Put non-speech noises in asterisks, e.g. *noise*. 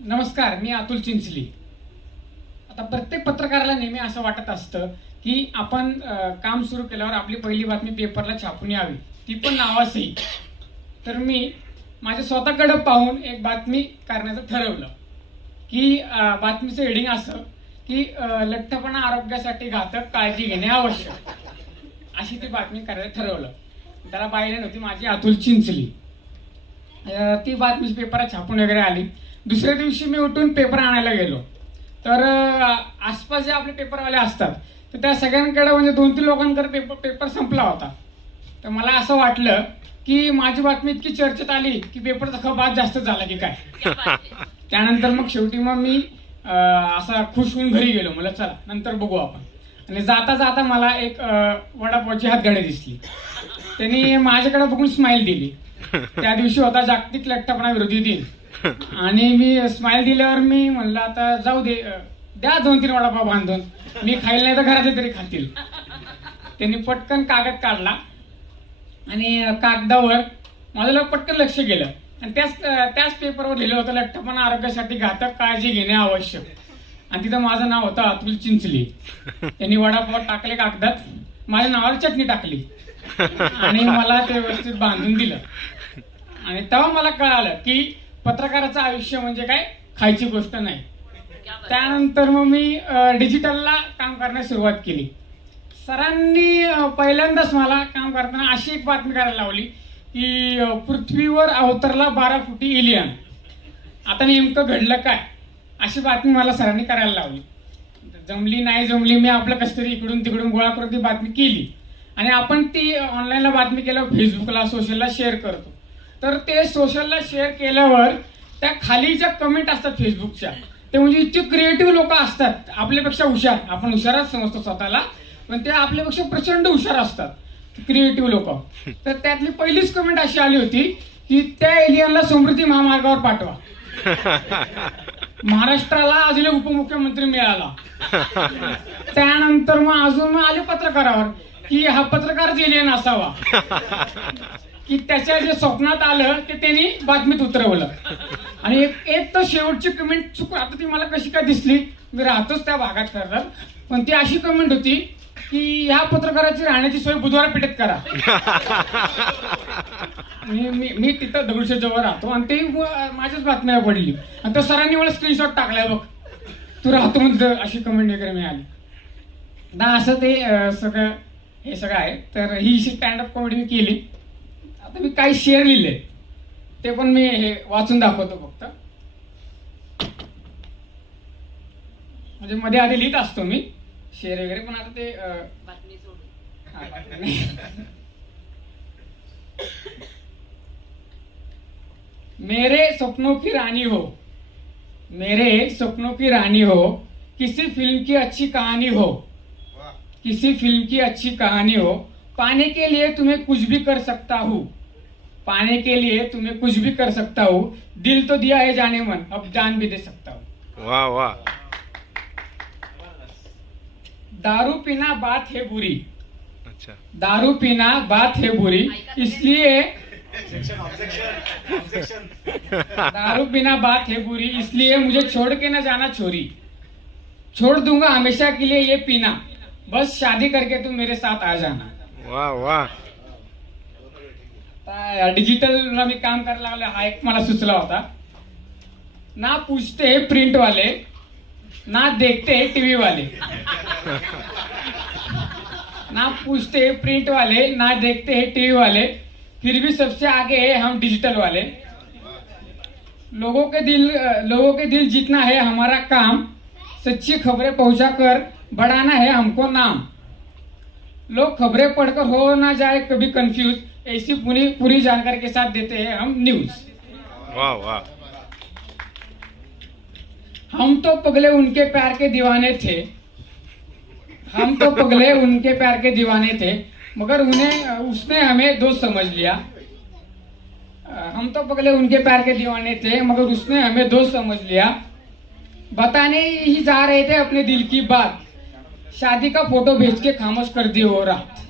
नमस्कार मी अतुल चिंचली. आता प्रत्येक पत्रकाराला नेहमी असं वाटत असतं की आपण काम सुरू केल्यावर आपली पहिली बातमी पेपरला छापून यावी. ती पण नावासही. तर मी माझ्या स्वतःकडे पाहून एक बातमी करण्याचं ठरवलं. की बातमीचं हेडिंग असं की लठ्ठपणा आरोग्यासाठी घातक काळजी घेणे आवश्यक. अशी ती बातमी करायला ठरवलं. त्याला बाहेर नव्हती माझी अतुल चिंचली. ती बातमी पेपरात छापून वगैरे आली. दुसऱ्या दिवशी मी उठून पेपर आणायला गेलो. तर आसपास जे आपले पेपरवाले असतात तर त्या सगळ्यांकडे म्हणजे दोन तीन लोकांकडे पेपर पेपर संपला होता. तर मला असं वाटलं की माझी बातमी इतकी चर्चेत आली की पेपरचा खप जास्त झाला की काय? त्यानंतर मग शेवटी मग मी असा खुश होऊन घरी गेलो. मला चला नंतर बघू आपण. आणि जाता जाता मला एक वडापावची हातगाडी दिसली. त्यांनी माझ्याकडे बघून स्माइल दिली. त्या दिवशी होता जागतिक लठ्ठपणा विरोधी दिन. आणि मी स्माइल दिल्यावर मी म्हणलं आता जाऊ दे द्या दोन तीन वडापाव बांधून. मी खाईल नाही तर घराचे तरी खातील. त्यांनी पटकन कागद काढला. आणि कागदावर माझं लोक पटकन लक्ष गेलं. आणि त्याच त्याच पेपरवर लिहिलं होतं लठ्ठपणा आरोग्यासाठी घातक काळजी घेणे आवश्यक. आणि तिथं माझं नाव होतं अतुल चिंचली. त्यांनी वडापाव टाकले कागदात. माझ्या नावावर चटणी टाकली. आणि मला ते व्यवस्थित बांधून दिलं. आणि तेव्हा मला कळालं की पत्रकाराचं आयुष्य म्हणजे काय? खायची गोष्ट नाही. त्यानंतर मग मी डिजिटलला काम करण्यास सुरुवात केली. सरांनी पहिल्यांदाच मला काम करताना अशी एक बातमी करायला लावली की पृथ्वीवर अवतरला बारा फुटी एलियन आता नेमकं घडलं काय? अशी बातमी मला सरांनी करायला लावली. जमली नाही जमली मी आपलं कसं तरी इकडून तिकडून गोळा करून ती बातमी केली. आणि आपण ती ऑनलाईनला बातमी केल्यावर फेसबुकला सोशलला शेअर करतो. तर ते सोशलला शेअर केल्यावर त्या खाली ज्या कमेंट असतात फेसबुकच्या ते म्हणजे इतके क्रिएटिव्ह लोक असतात. आपल्यापेक्षा हुशार. आपण हुशारच समजतो स्वतःला. पण ते आपल्यापेक्षा प्रचंड हुशार असतात. क्रिएटिव्ह लोक. *laughs* तर त्यातली पहिलीच कमेंट अशी आली होती की त्या एलियनला समृद्धी महामार्गावर पाठवा. *laughs* महाराष्ट्राला अजून उपमुख्यमंत्री मिळाला. त्यानंतर मग अजून मग आले पत्रकारावर की हा पत्रकारच एलियन असावा. *laughs* की त्याच्या जे स्वप्नात आलं ते त्यांनी बातमीत उतरवलं. आणि एक एक तर शेवटची कमेंट चुक आता ती मला कशी काय दिसली मी राहतोच त्या भागात करणार पण ती अशी कमेंट होती की ह्या पत्रकाराची राहण्याची सोय बुधवार पेठेत करा. मी मी मी तिथं दगडूशेठ जवळ राहतो आणि ते माझ्याच बातम्या पडली. आणि तो सरांनी मला स्क्रीनशॉट टाकलाय बघ. तू राहतो म्हणजे अशी कमेंट वगैरे मिळाली. ना असं ते सगळं हे सगळं आहे. तर ही स्टँडअप कॉमेडी मी केली. आता मी काही शेअर लिहिले. ते पण मी हे वाचून दाखवतो फक्त. म्हणजे मध्ये आधी लिहित असतो मी. शेअर वगैरे पण आता ते बातमी. मेरे सपनों की रानी हो. मेरे सपनों की रानी हो. किसी फिल्म की अच्छी कहानी हो. किसी फिल्म की अच्छी कहानी हो. पाने के लिए तुम्हें कुछ भी कर सकता हूँ. पाने के लिए तुम्हें कुछ भी कर सकता हूँ। दिल तो दिया है जाने मन अब जान भी दे सकता हूँ। वा वा दारू पीना बात है बुरी। अच्छा। दारू पीना बात है बुरी इसलिए दारू पीना बात है बुरी इसलिए मुझे छोड़ के न जाना छोरी छोड़ दूँगा हमेशा के लिए ये पीना। बस शादी करके तुम मेरे साथ आ जाना। वा वा डिजिटलला मी काम करायला लागलो हा एक मला सुचला होता. ना पूछते प्रिंट वाले ना देखते टीवी वाले ना पूछते प्रिंट वाले ना देखते है टीवी वाले फिर भी सबसे आगे है हम डिजिटल वाले लोगों के दिल लोगों के दिल जीतना है हमारा काम सच्ची खबरें पहुंचाकर बढ़ाना है हमको नाम. लोग खबरें पढ़कर हो ना जाए कभी कंफ्यूज ऐसी पूरी पूरी जानकारी के साथ देते हैं हम न्यूज वा वा हम तो पगले उनके प्यार के दीवाने थे. हम तो पगले उनके प्यार के दीवाने थे मगर उन्हें उसने हमें दोस्त समझ लिया. हम तो पगले उनके प्यार के दीवाने थे मगर उसने हमें दोस्त समझ लिया. बताने ही जा रहे थे अपने दिल की बात. शादी का फोटो भेज के खामोश कर दिए वो रात.